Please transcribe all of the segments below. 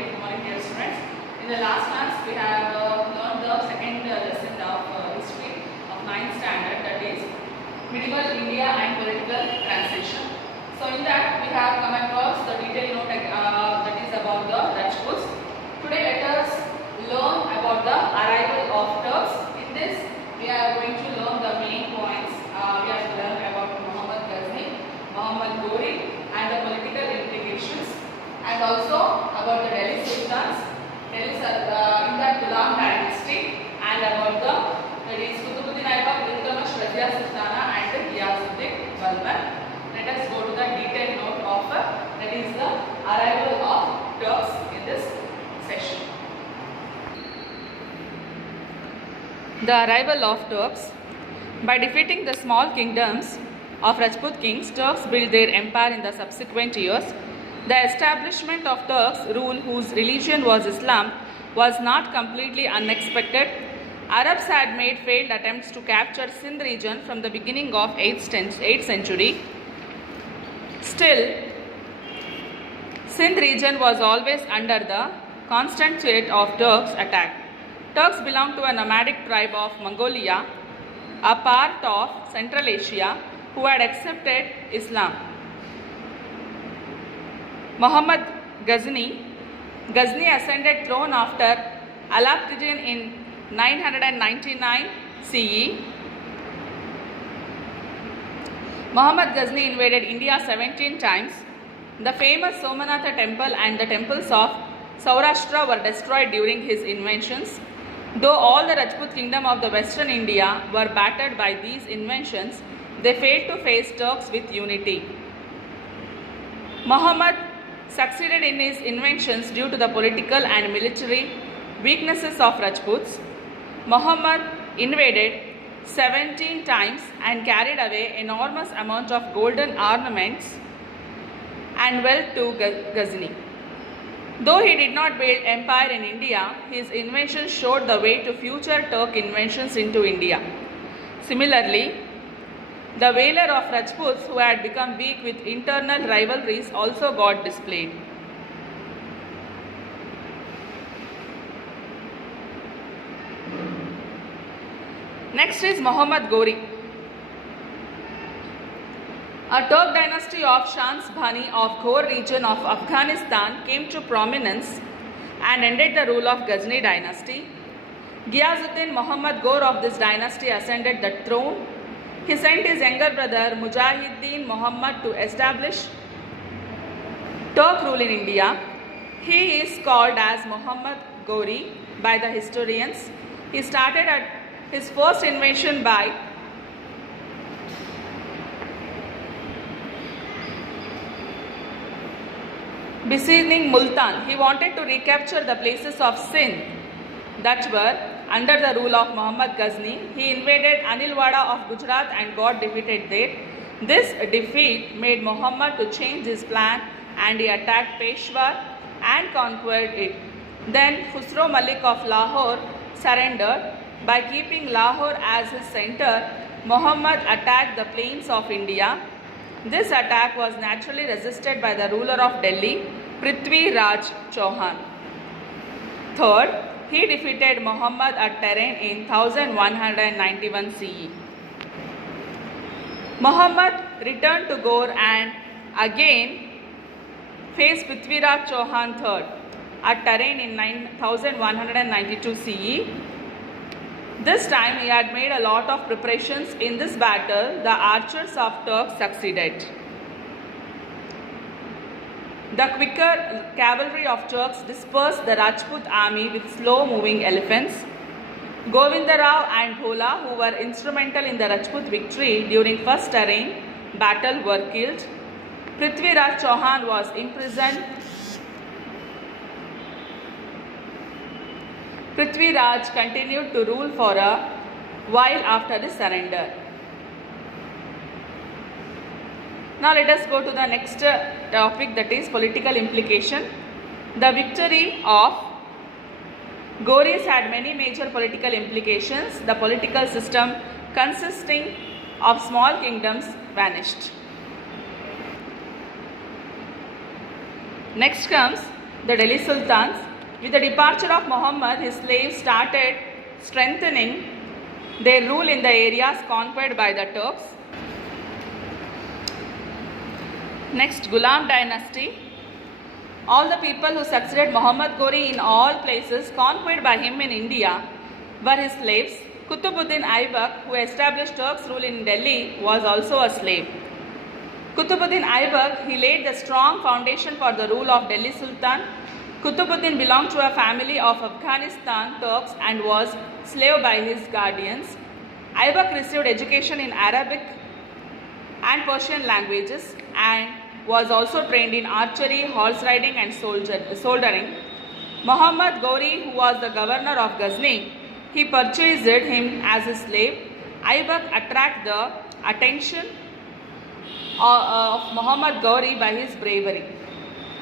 very good morning, dear students. In the last class, we have learned the second lesson of history of 9th standard, that is medieval India and political transition. So in that, we have come across the detailed note that is about the Rajputs. Today, let us learn about the arrival of Turks. In this, we are going to learn the main points. We have to learn about Muhammad Ghazni, Muhammad Ghori, and the political implications, and also about the Delhi Sultans, in the Ghulam dynasty, and about that is Qutbuddin Aibak, Iltutmish, Razia Sultana, and Ghiyazuddin Balban. Let us go to the detailed note of that is the arrival of Turks in this session. The arrival of Turks. By defeating the small kingdoms of Rajput kings, Turks built their empire in the subsequent years. The establishment of Turks' rule, whose religion was Islam, was not completely unexpected. Arabs had made failed attempts to capture Sindh region from the beginning of 8th century. Still, Sindh region was always under the constant threat of Turks' attack. Turks belonged to a nomadic tribe of Mongolia, a part of Central Asia, who had accepted Islam. Muhammad Ghazni ascended throne after Alaptijin in 999 CE. Muhammad Ghazni invaded India 17 times. The famous Somanatha temple and the temples of Saurashtra were destroyed during his invasions. Though all the Rajput kingdom of the western India were battered by these invasions, they failed to face Turks with unity. Muhammad succeeded in his inventions due to the political and military weaknesses of Rajputs. Muhammad invaded 17 times and carried away enormous amount of golden ornaments and wealth to Ghazni. Though he did not build empire in India, his inventions showed the way to future Turk inventions into India. Similarly, the valor of Rajputs, who had become weak with internal rivalries, also got displayed. Next is Muhammad Ghori. A Turk dynasty of Shans Bani of Ghor region of Afghanistan came to prominence and ended the rule of Ghazni dynasty. Ghiyazuddin Muhammad Ghor of this dynasty ascended the throne. He sent his younger brother Mujahiddin Muhammad to establish Turk rule in India. He is called as Muhammad Ghori by the historians. He started at his first invasion by besieging Multan. He wanted to recapture the places of Sindh that were under the rule of Muhammad Ghazni. He invaded Anilwada of Gujarat and got defeated there. This defeat made Muhammad to change his plan and he attacked Peshawar and conquered it. Then Khusro Malik of Lahore surrendered. By keeping Lahore as his center, Muhammad attacked the plains of India. This attack was naturally resisted by the ruler of Delhi, Prithvi Raj Chauhan. Third, he defeated Muhammad at Tehran in 1191 CE. Muhammad returned to Ghor and again faced Prithviraj Chauhan III at Tehran in 1192 CE. This time he had made a lot of preparations. In this battle, the archers of Turks succeeded. The quicker cavalry of Turks dispersed the Rajput army with slow-moving elephants. Govindarao and Bhola, who were instrumental in the Rajput victory during first Tehran battle, were killed. Prithviraj Chauhan was imprisoned. Prithviraj continued to rule for a while after the surrender. Now let us go to the next topic, that is political implication. The victory of Ghoris had many major political implications. The political system consisting of small kingdoms vanished. Next comes the Delhi Sultans. With the departure of Muhammad, his slaves started strengthening their rule in the areas conquered by the Turks. Next, Ghulam dynasty. All the people who succeeded Muhammad Ghori in all places conquered by him in India were his slaves. Qutbuddin Aibak, who established Turks' rule in Delhi, was also a slave. Qutbuddin Aibak, he laid the strong foundation for the rule of Delhi Sultan. Qutbuddin belonged to a family of Afghanistan Turks and was slave by his guardians. Aibak received education in Arabic and Persian languages and was also trained in archery, horse riding and soldering. Muhammad Ghori, who was the governor of Ghazni, he purchased him as a slave. Aibak attracted the attention of Muhammad Ghori by his bravery.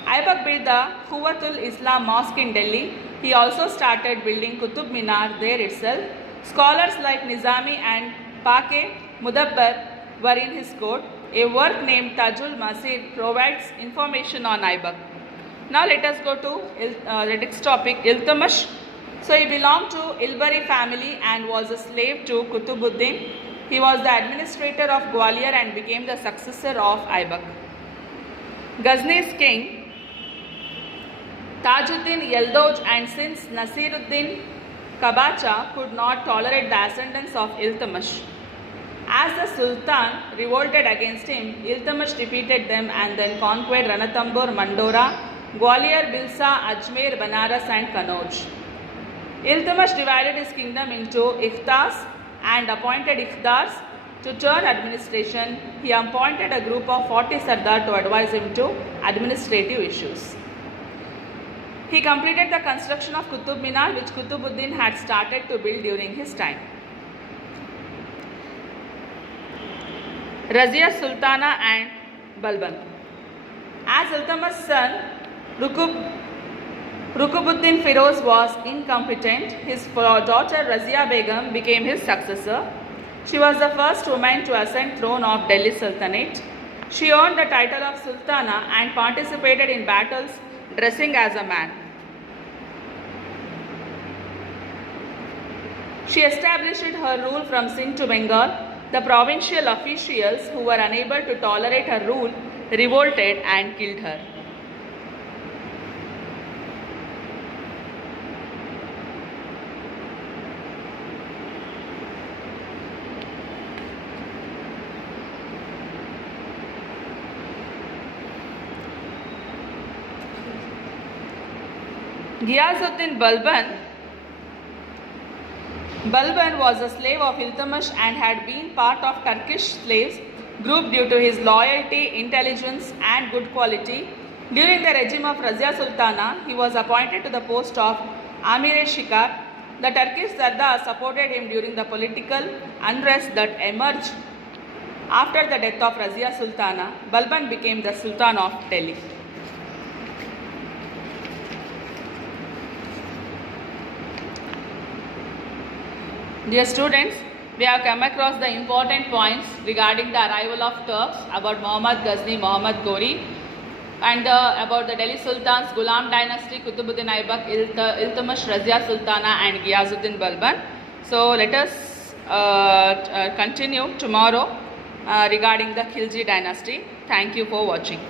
Aibak built the Quwwatul Islam Mosque in Delhi. He also started building Qutub Minar there itself. Scholars like Nizami and Pake Mudabbar were in his court. A work named Tajul Masir provides information on Aibak. Now let us go to the next topic, Iltutmish. So he belonged to Ilbari family and was a slave to Qutbuddin. He was the administrator of Gwalior and became the successor of Aibak. Ghazni's king Tajuddin Yeldoj, and since Nasiruddin Kabacha could not tolerate the ascendance of Iltutmish. As the Sultan revolted against him, Iltutmish defeated them and then conquered Ranthambore, Mandora, Gwalior, Bilsa, Ajmer, Banaras and Kanauj. Iltutmish divided his kingdom into Ikhtas and appointed Ikhtars to turn administration. He appointed a group of 40 Sardar to advise him to administrative issues. He completed the construction of Qutub Minar, which Qutbuddin had started to build during his time. Razia Sultana and Balban. As Iltutmish's son Rukubuddin Firoz was incompetent, his daughter Razia Begum became his successor. She was the first woman to ascend throne of Delhi Sultanate. She earned the title of Sultana and participated in battles dressing as a man. She established her rule from Sindh to Bengal. The provincial officials who were unable to tolerate her rule revolted and killed her. Ghiyazuddin Balban was a slave of Iltutmish and had been part of Turkish slaves group due to his loyalty, intelligence and good quality. During the regime of Razia Sultana, he was appointed to the post of Amir-e-Shikar. The Turkish Sardar supported him during the political unrest that emerged after the death of Razia Sultana. Balban became the Sultan of Delhi. Dear students, we have come across the important points regarding the arrival of Turks, about Muhammad Ghazni, Muhammad Ghori, and about the Delhi Sultans, Ghulam dynasty, Qutbuddin Aibak, Iltutmish, Razia Sultana and Ghiyazuddin Balban. So let us continue tomorrow regarding the Khilji dynasty. Thank you for watching.